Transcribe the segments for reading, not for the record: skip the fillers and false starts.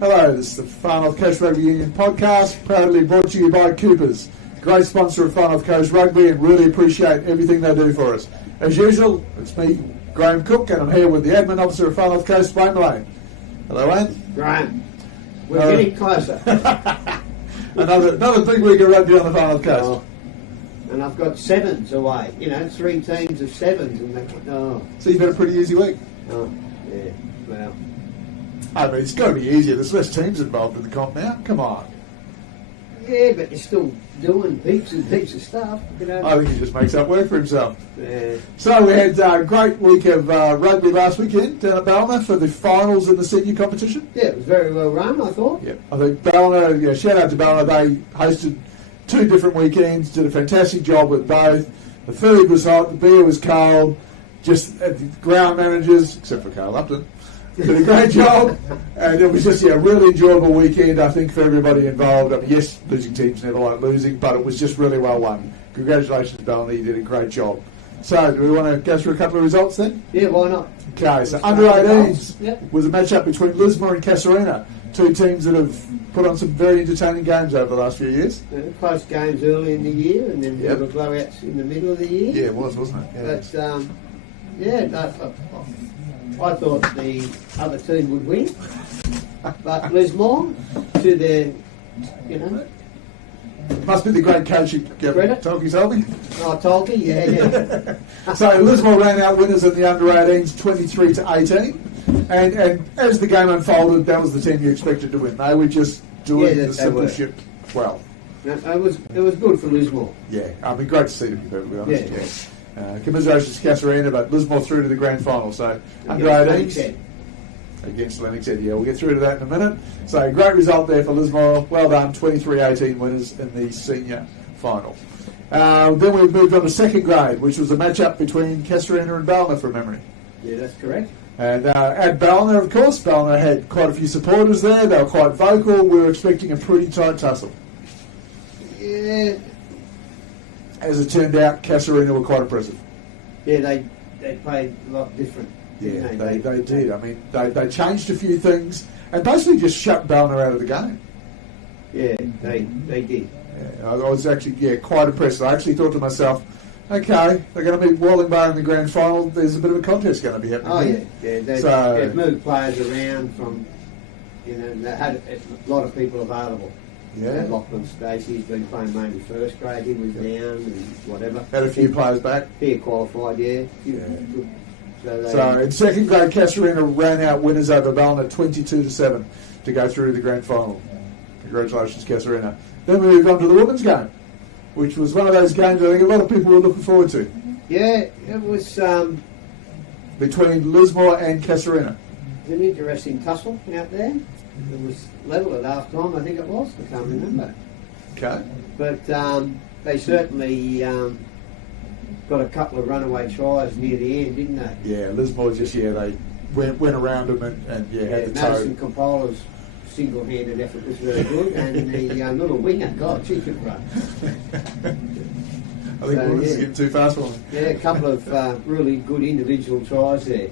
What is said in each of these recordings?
Hello, this is the Far North Coast Rugby Union podcast, proudly brought to you by Coopers, great sponsor of Far North Coast Rugby, and really appreciate everything they do for us. As usual, it's me, Graham Cook, and I'm here with the admin officer of Far North Coast, Wayne Malone. Hello, Wayne. Graham, we're getting closer. another big week of rugby on the Far North Coast. Oh, and I've got sevens away, 3 teams of sevens. And So you've had a pretty easy week. Oh, yeah, well. I mean, it's got to be easier. There's less teams involved in the comp now. Come on. Yeah, but you're still doing heaps and heaps of stuff. I think he just makes up work for himself. Yeah. So we had a great week of rugby last weekend down at Ballina for the finals in the senior competition. Yeah, it was very well run, I thought. Yeah, I think Ballina, shout out to Ballina, they hosted 2 different weekends, did a fantastic job with both. The food was hot, the beer was cold, just the ground managers, except for Carl Upton, did a great job, and it was just a really enjoyable weekend, I think, for everybody involved. I mean, yes, losing teams never like losing, but it was just really well won. Congratulations, Ballina, you did a great job. So, do we want to go through a couple of results then? Yeah, why not? Okay, so under 18s Yep. was a match-up between Lismore and Casuarina, 2 teams that have put on some very entertaining games over the last few years. Close games early in the year, and then Yep. there were blowouts in the middle of the year. Yeah, it was, wasn't it? Yeah. But, I thought the other team would win. But Lismore, to their, It must be the great coach you Credit. Tolkien told me. Tolkien, yeah. So Lismore ran out winners in the under 18s 23 to 18. And as the game unfolded, that was the team you expected to win. They were just doing the simple ship well. It was good for Lismore. Yeah, I mean, great to see, to be perfectly honest. Yeah. Commiserations to Casuarina, but Lismore through to the grand final. So under 18s against Lennox Head. Yeah, we'll get through to that in a minute. So great result there for Lismore. Well done, 23-18 winners in the senior final. Then we moved on to second grade, which was a match-up between Casuarina and Ballina, from memory. Yeah, that's correct. And at Ballina, of course, Ballina had quite a few supporters there. They were quite vocal. We were expecting a pretty tight tussle. Yeah. As it turned out, Casuarina were quite impressive. Yeah, they played a lot different. Yeah, they did. I mean, they changed a few things and basically just shut Ballina out of the game. Yeah, they did. Yeah, I was actually quite impressed. I actually thought to myself, okay, they're going to beat Walling Bay in the grand final. There's a bit of a contest going to be happening. Oh, here. yeah. They've moved players around from, they had a lot of people available. Yeah. Lachlan Stacey's been playing mainly first grade. He was down and whatever. Had a few players back. He qualified, yeah. So in second grade, Casuarina ran out winners over Ballina 22-7 to go through to the grand final. Congratulations, Casuarina. Then we moved on to the women's game, which was one of those games I think a lot of people were looking forward to. Yeah, it was between Lismore and Casuarina. An interesting tussle out there. It was level at half time, I think it was. I can't remember. Okay. But they certainly got a couple of runaway tries near the end, didn't they? Yeah, Lismore just, they went around them and had the toe. Madison Compola's single-handed effort was very good, and the little winger, God, she could run. I think we were getting too fast for them. Yeah, a couple of really good individual tries there.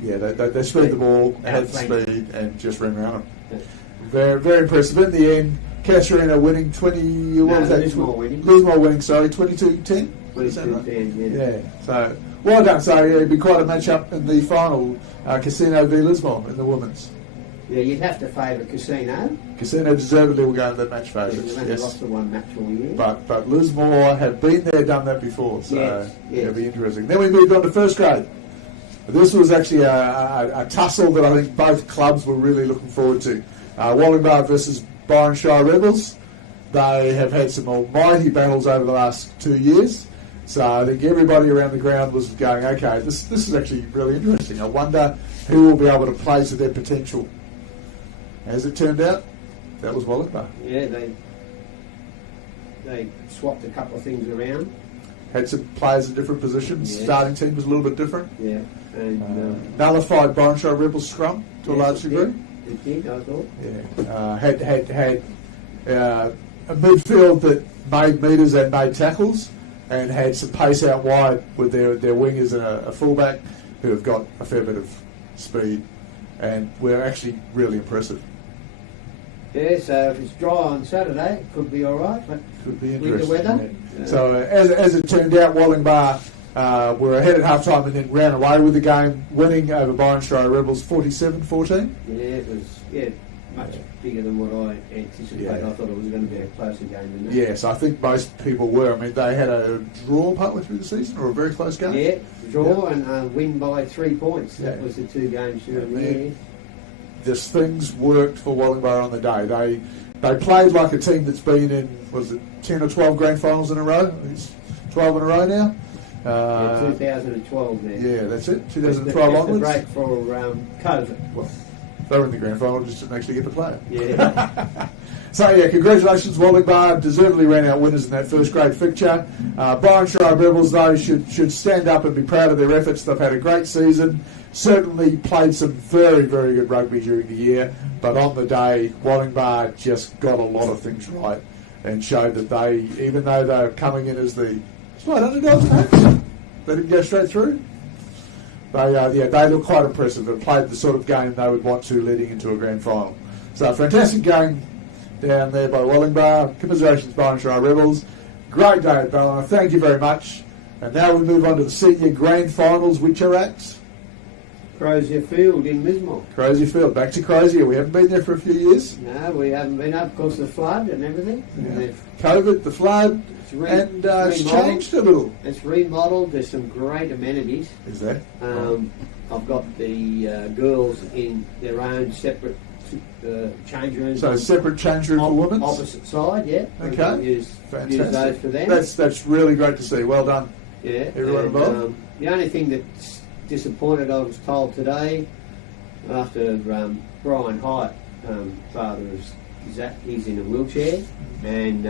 Yeah, they spread the ball, had speed, and just ran around them. Yeah. Very, very impressive. In the end, Casuarina winning 20... What was that? Lismore winning. Lismore winning, sorry, 22-10? 22-10, yeah. So, well done. So, it'd be quite a match-up in the final. Casino v Lismore in the women's. Yeah, you'd have to favour Casino. Casino deservedly will go in that match favourites. They've only lost the one match all year. But Lismore have been there, done that before, so yes. It'll be interesting. Then we moved on to first grade. This was actually a tussle that I think both clubs were really looking forward to. Walling Bay versus Byron Shire Rebels. They have had some almighty battles over the last 2 years. So I think everybody around the ground was going, okay, this is actually really interesting. I wonder who will be able to play to their potential. As it turned out, that was Walling Bay. Yeah, they swapped a couple of things around. Had some players in different positions. Yes. Starting team was a little bit different. Yeah. And nullified Byron Shire Rebels scrum to a large degree. It did, I thought. Yeah. Had a midfield that made metres and made tackles, and had some pace out wide with their wingers and a fullback who have got a fair bit of speed, and were actually really impressive. Yeah, so if it's dry on Saturday, it could be all right, but Could be with the interesting. weather. Yeah. So as it turned out, Wollongbar were ahead at half time and then ran away with the game, winning over Byron Shire Rebels 47-14. Yeah, it was much bigger than what I anticipated. Yeah. I thought it was going to be a closer game than that. Yes, I think most people were. I mean, they had a draw partway through the season, or a very close game. Yeah, draw and win by 3 points. That Yeah. was the 2 games during the year. Just things worked for Wollongbar on the day. They played like a team that's been in, was it 10 or 12 grand finals in a row? It's 12 in a row now. 2012 then. Yeah, that's it. Just 2012 the onwards. break for COVID. Well, they were in the grand final, just didn't actually get to play it. Yeah. So yeah, congratulations Wollongbar, deservedly ran out winners in that first grade fixture. Byron Shire Rebels though should stand up and be proud of their efforts. They've had a great season, certainly played some very, very good rugby during the year, but on the day Wollongbar just got a lot of things right and showed that they, even though they're coming in as the slight underdogs, perhaps, they didn't go straight through. They look quite impressive and played the sort of game they would want to leading into a grand final. So a fantastic game down there by Wollongbar. Commiserations Byron Shire Rebels. Great day at Ballina. Thank you very much. And now we move on to the senior grand finals, which are at Crozier Field in Lismore. Crozier Field. Back to Crozier. We haven't been there for a few years. No, we haven't been up because of the flood and everything. Yeah. COVID, the flood, and it's changed a little. It's remodelled. There's some great amenities. Is there? I've got the girls in their own separate change rooms. So separate change room for women? Opposite side, yeah. Okay. Use those for them. That's really great to see. Well done. Yeah. Everyone involved? The only thing that's disappointed, I was told today, after Brian Hyatt, father of Zach, he's in a wheelchair, and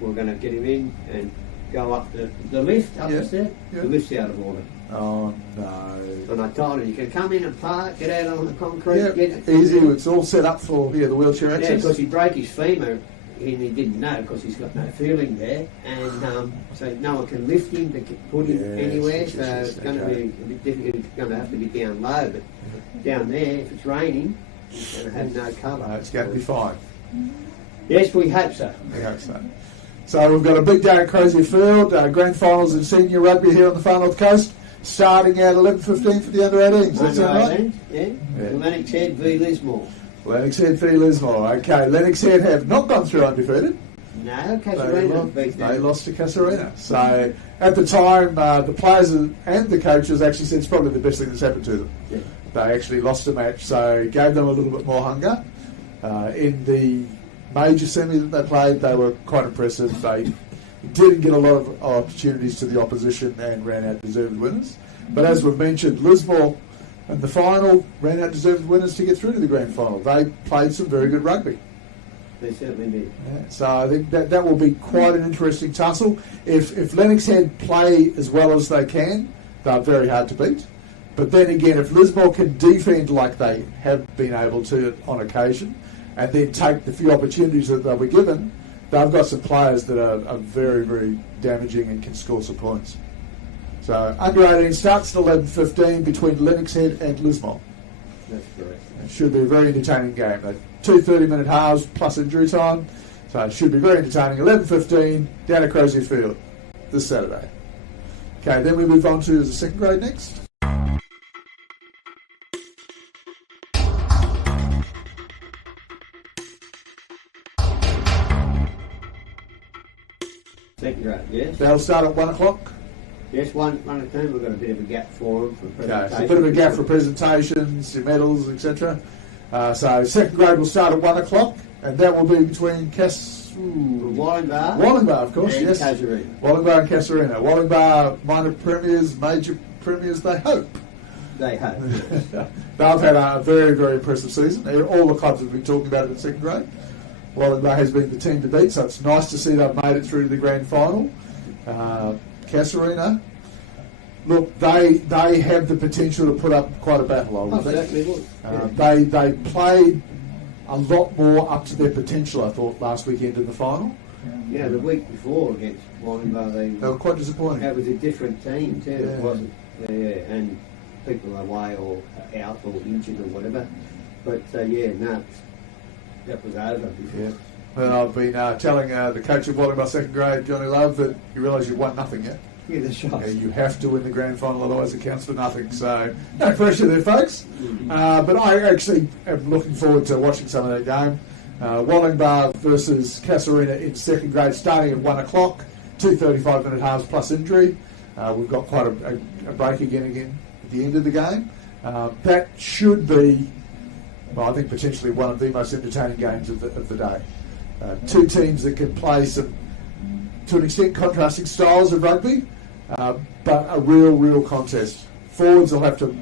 we're going to get him in and go up the lift up the stairs. Yeah. The lift's out of order. Oh no. And I told him, you can come in and park, get out on the concrete, get it. Easy. It's all set up for the wheelchair access. Yeah, because he broke his femur and he didn't know because he's got no feeling there, and so no one can lift him to put him anywhere. So it's going to be a bit difficult. It's going to have to be down low, but down there, if it's raining, it's going to have no cover. It's going to be fine. Yes, we hope so. We hope so. So we've got a big day at Crozier Field. Grand finals in senior rugby here on the Far North Coast, starting at 11:15 for the under-18s. That's right? Yeah. Lennox Head v Lismore. Lennox Head v Lismore. Okay, Lennox Head have not gone through undefeated. No, Casuarina beat them. They lost to Casuarina. So at the time, the players and the coaches actually said it's probably the best thing that's happened to them. Yeah. They actually lost a match, so gave them a little bit more hunger. In the major semi that they played, they were quite impressive. They didn't get a lot of opportunities to the opposition and ran out deserved winners. But as we've mentioned, Lismore in the final ran out deserved winners to get through to the grand final. They played some very good rugby. They certainly did. Yeah, so I think that will be quite an interesting tussle. If Lennox Head play as well as they can, they're very hard to beat. But then again, if Lismore can defend like they have been able to on occasion, and then take the few opportunities that they'll be given, they've got some players that are very, very damaging and can score some points. So under-18 starts at 11:15 between Lennox Head and Lismore. That's correct. It should be a very entertaining game. Two 30-minute halves plus injury time, so it should be very entertaining. 11:15 down at Crozier Field this Saturday. Okay, then we move on to the second grade next. Second grade, yes. They'll start at 1 o'clock. Yes, one at a time. We've got a bit of a gap for them for presentations. Okay, so a bit of a gap for presentations, your medals, etc. So second grade will start at 1 o'clock, and that will be between Wollongbar, of course, and yes. Casuarina. Wollongbar and Casuarina. Wollongbar minor premiers, major premiers, they hope. They hope. They've had a very, very impressive season. All the clubs have been talking about it in second grade. Wollongbar has been the team to beat, so it's nice to see they've made it through to the grand final. Casuarina, look, they have the potential to put up quite a battle, I would think. They played a lot more up to their potential, I thought, last weekend in the final. Yeah, the week before against Wollongbar, they were quite disappointing. That was a different team too, Yeah. it wasn't? Yeah, and people away or out or injured or whatever. But that was over before. Yeah. Well, I've been telling the coach of Wellington second grade, Johnny Love, that you realise you've won nothing yet. Yeah, that's right. You have to win the grand final, otherwise it counts for nothing. So, no pressure there, folks. But I actually am looking forward to watching some of that game. Wellington versus Casuarina in second grade, starting at 1 o'clock, 2 35-minute halves plus injury. We've got quite a break again at the end of the game. That should be, well, I think potentially one of the most entertaining games of the day. Two teams that can play some, to an extent, contrasting styles of rugby, but a real contest. Forwards will have to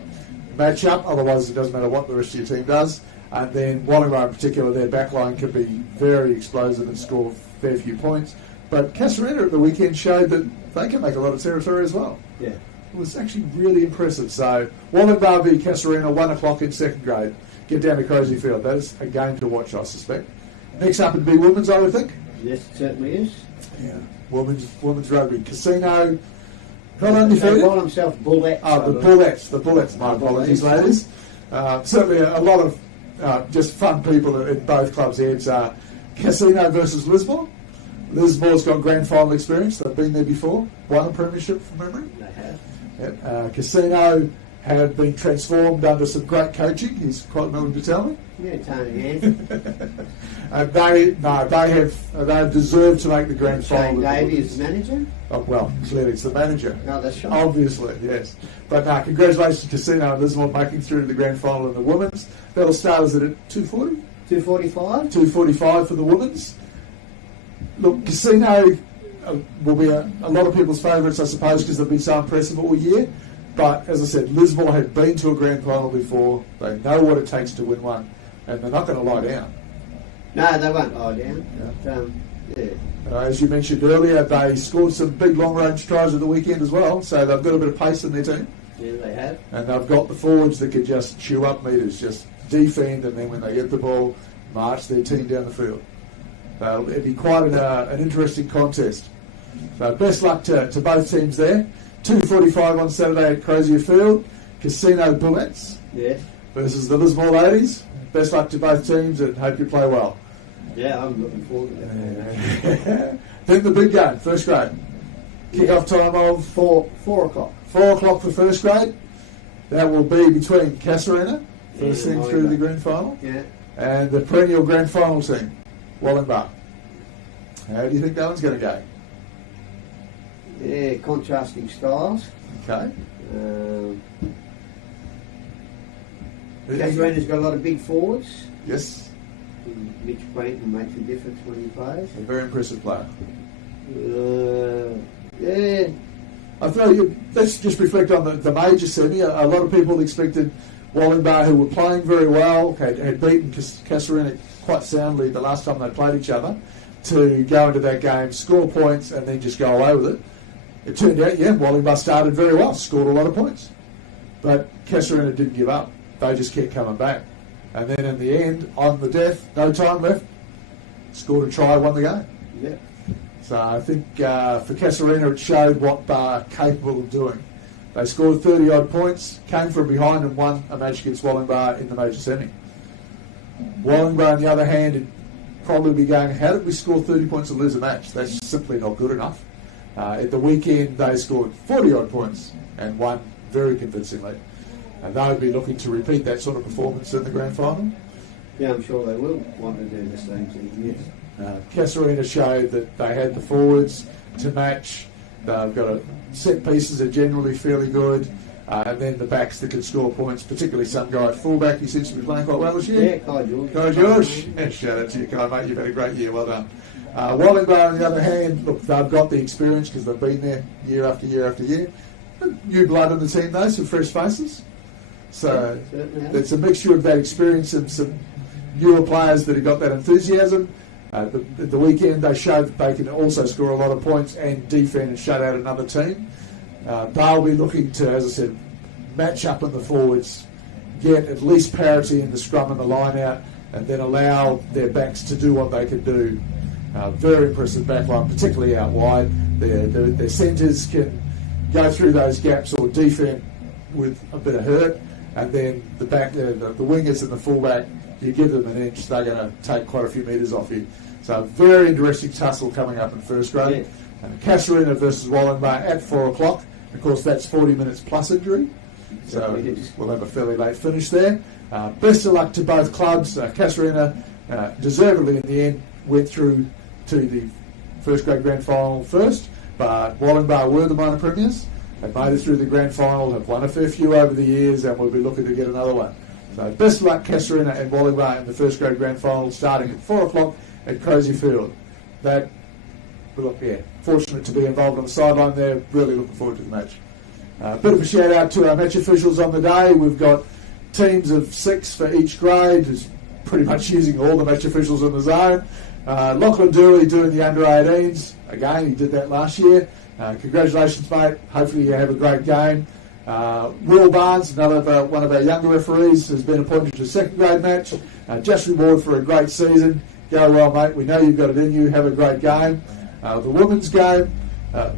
match up, otherwise it doesn't matter what the rest of your team does. And then Wellington in particular, their backline can be very explosive and score a fair few points. But Casuarina at the weekend showed that they can make a lot of territory as well. Yeah. It was actually really impressive. So Wellington v Casuarina, 1 o'clock in second grade. Get down to Crozier Field. That is a game to watch, I suspect. Next up would be women's, I would think. Yes, it certainly is. Yeah. Women's rugby. Casino, not undefeated. They call themselves Bullets. The Bullets. My apologies, ladies. Certainly a lot of just fun people in both clubs' heads. Casino versus Lismore. Lismore's got grand final experience. They've been there before. Won a premiership from memory. They have. Yep. Casino have been transformed under some great coaching. He's quite willing to tell me. Yeah, Tony Hansen. They have deserved to make the grand final. Shane Davey is the manager? Oh, well, clearly it's the manager. No, that's right. Obviously, yes. But congratulations to Casino and Lismore making through to the grand final in the women's. That'll start, is it at 2:40? 2:45? 2:45 for the women's. Look, Casino will be a lot of people's favourites, I suppose, because they've been so impressive all year. But as I said, Lismore have been to a grand final before. They know what it takes to win one, and they're not going to lie down. No, they won't lie down. Yeah. Yeah. As you mentioned earlier, they scored some big long-range tries at the weekend as well, so they've got a bit of pace in their team. Yeah, they have. And they've got the forwards that can just chew up metres, just defend, and then when they get the ball, march their team down the field. So it'd be quite an interesting contest. So best luck to both teams there. 2:45 on Saturday at Crozier Field. Casino Bullets versus the Lismore Ladies. Best luck to both teams and hope you play well. Yeah, I'm looking forward to that. Then the big game, first grade. Kick-off time of 4 o'clock. 4 o'clock for first grade. That will be between Casuarina, first team through the grand final, and the perennial grand final team, Wellington. How do you think that one's going to go? Yeah, contrasting styles. Okay. Casuarina's got a lot of big forwards. Yes. Mitch Quentin makes a difference when he plays. A very impressive player. Yeah. I feel let's just reflect on the major semi. A lot of people expected Wellington, who were playing very well, had beaten Casuarina quite soundly the last time they played each other, to go into that game, score points, and then just go away with it. It turned out, Wellington started very well, scored a lot of points. But Casuarina didn't give up. They just kept coming back. And then in the end, on the death, no time left, scored a try, won the game. Yeah. So I think for Casuarina, it showed what they're capable of doing. They scored 30-odd points, came from behind and won a match against Wellington in the major semi. Wellington, on the other hand, would probably be going, how did we score 30 points and lose a match? That's simply not good enough. At the weekend, they scored 40-odd points and won very convincingly. And they'll be looking to repeat that sort of performance in the grand final. Yeah, I'm sure they will want to do the same thing, yes. Casuarina showed that they had the forwards to match. They've got set pieces are generally fairly good. And then the backs that can score points, particularly some guy at fullback, he seems to be playing quite well this year. Yeah, Kai George. Kai George. Yeah, shout out to you, Kai, mate. You've had a great year. Well done. Wellington, on the other hand, look, they've got the experience because they've been there year after year after year. New blood in the team, though, some fresh faces. So it's a mixture of that experience and some newer players that have got that enthusiasm. At the weekend, they showed that they can also score a lot of points and defend and shut out another team. They'll be looking to, as I said, match up in the forwards, get at least parity in the scrum and the line out, and then allow their backs to do what they can do. Very impressive backline, particularly out wide. Their centres can go through those gaps or defend with a bit of hurt, and then the wingers and the fullback you give them an inch, they're going to take quite a few metres off you. So a very interesting tussle coming up in first grade. Yeah. Casuarina versus Wollongbar at 4 o'clock. Of course, that's 40 minutes plus injury. So we'll have a fairly late finish there. Best of luck to both clubs. Casuarina deservedly in the end went through to the first grade grand final first, but Wollongbar were the minor premiers. They made it through the grand final, have won a fair few over the years, and we'll be looking to get another one. So best of luck, Casuarina and Wollongbar in the first grade grand final starting at 4 o'clock at Crosie Field. Fortunate to be involved on the sideline there. Really looking forward to the match. Bit of a shout out to our match officials on the day. We've got teams of 6 for each grade, who's pretty much using all the match officials in the zone. Lachlan Dooley doing the under-18s. Again, he did that last year. Congratulations, mate. Hopefully you have a great game. Will Barnes, one of our younger referees, has been appointed to a second grade match. Just reward for a great season. Go well, mate. We know you've got it in you. Have a great game. The women's game,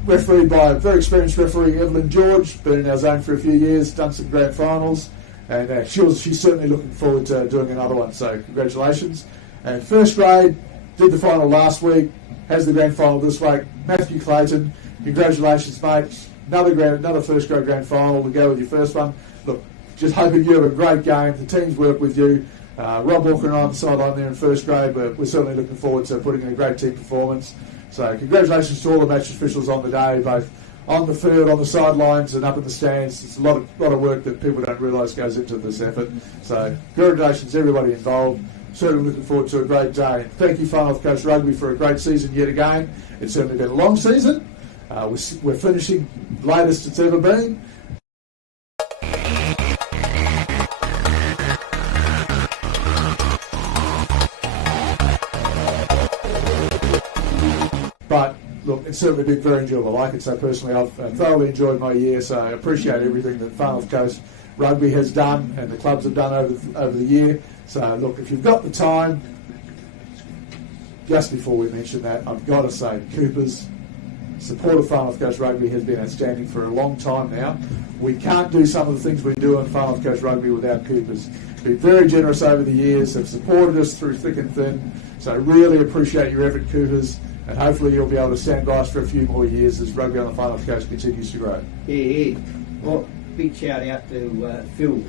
refereed by a very experienced referee, Evelyn George, been in our zone for a few years, done some grand finals, and she's certainly looking forward to doing another one, so congratulations. And first grade, did the final last week, has the grand final this week. Matthew Clayton, congratulations, mate. Another first grade grand final to go with your first one. Look, just hoping you have a great game. The teams work with you. Rob Walker and I on the sideline there in first grade, but we're certainly looking forward to putting in a great team performance. So congratulations to all the match officials on the day, both on the field, on the sidelines, and up in the stands. It's a lot of work that people don't realise goes into this effort. So congratulations to everybody involved. Certainly looking forward to a great day. Thank you, Far North Coast Rugby, for a great season yet again. It's certainly been a long season. We're finishing the latest it's ever been. But look, it's certainly been very enjoyable. I can say personally, I've thoroughly enjoyed my year, so I appreciate everything that Far North Coast Rugby has done and the clubs have done over the year. So look, if you've got the time, just before we mention that, I've got to say, Cooper's support of Far North Coast Rugby has been outstanding for a long time now. We can't do some of the things we do on Far North Coast Rugby without Cooper's. Been very generous over the years, have supported us through thick and thin, so I really appreciate your effort, Coopers. And hopefully you'll be able to stand by us for a few more years as rugby on the Far North Coast continues to grow. Yeah. Well, big shout out to Phil.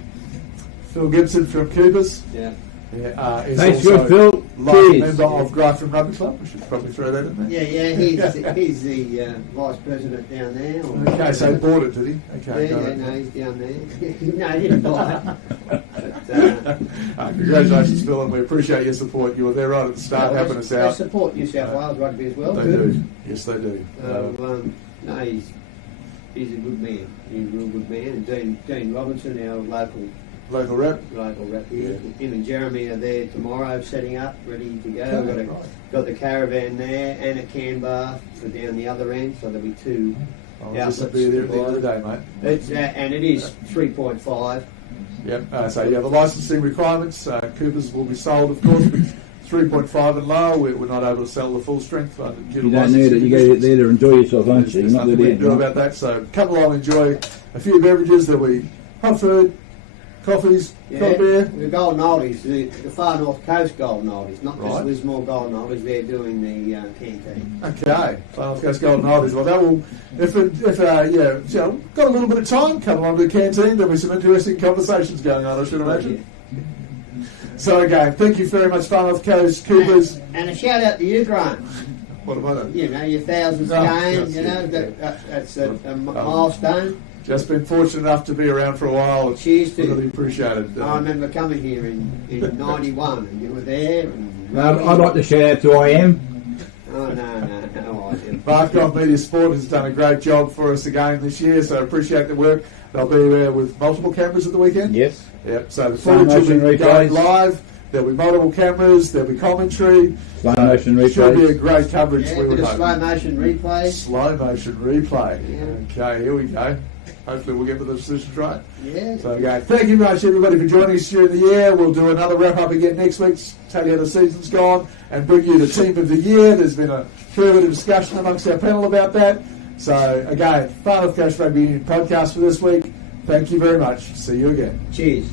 Phil Gibson from Coopers. Yeah. Is Thanks, also Phil. life member of Grafton Rugby Club. We should probably throw that in there. He's the vice president down there. Okay, so he bought it, did he? Okay, he's down there. No, he didn't buy it. Congratulations, Phil, and we appreciate your support. You were there right at the start, helping us out. They support New South Wales Rugby as well. They do. Yes, they do. He's a good man. He's a real good man. And Dean Robinson, our local rep. Yeah. Him and Jeremy are there tomorrow, setting up, ready to go. Okay, got the caravan there and a can bar for down the other end, so there'll be two outlets. This will be there at the end of the day, mate. It's and it is 3.5. Yep. The licensing requirements. Coopers will be sold, of course, with 3.5 and lower. We're not able to sell the full strength. You don't need it. You go there to enjoy yourself, don't you? There's nothing we can do about that. So come along, enjoy a few beverages. There'll be hot food, coffees, cold beer. The Golden Oldies, the Far North Coast Golden Oldies, not just Lismore Golden Oldies. They're doing the canteen. Okay, Far North Coast Golden Oldies. Well, that will, got a little bit of time, come along to the canteen. There'll be some interesting conversations going on, I should imagine. So again, thank you very much, Far North Coast Coopers. And a shout out to you, Grant. What have I done? You know, your 1000th game. That's a milestone. Just been fortunate enough to be around for a while. Cheers to really appreciate it. I remember coming here in 91 and you were there. And I'd like to shout out to IM. Oh, no. Barcroft Media Sport has done a great job for us again this year, so I appreciate the work. They'll be there with multiple cameras at the weekend. Yes. Yep. So the footage will be going live. There'll be multiple cameras. There'll be commentary. Slow motion replay. Should be a great coverage. Yeah, a slow motion replay. Slow motion replay. Yeah. Okay, here we go. Hopefully we'll get the decisions right. Yeah. So again, thank you very much everybody for joining us during the year. We'll do another wrap up again next week, tell you how the season's gone and bring you the team of the year. There's been a fair bit of discussion amongst our panel about that. So again, Far North Coast Rugby Union podcast for this week. Thank you very much. See you again. Cheers.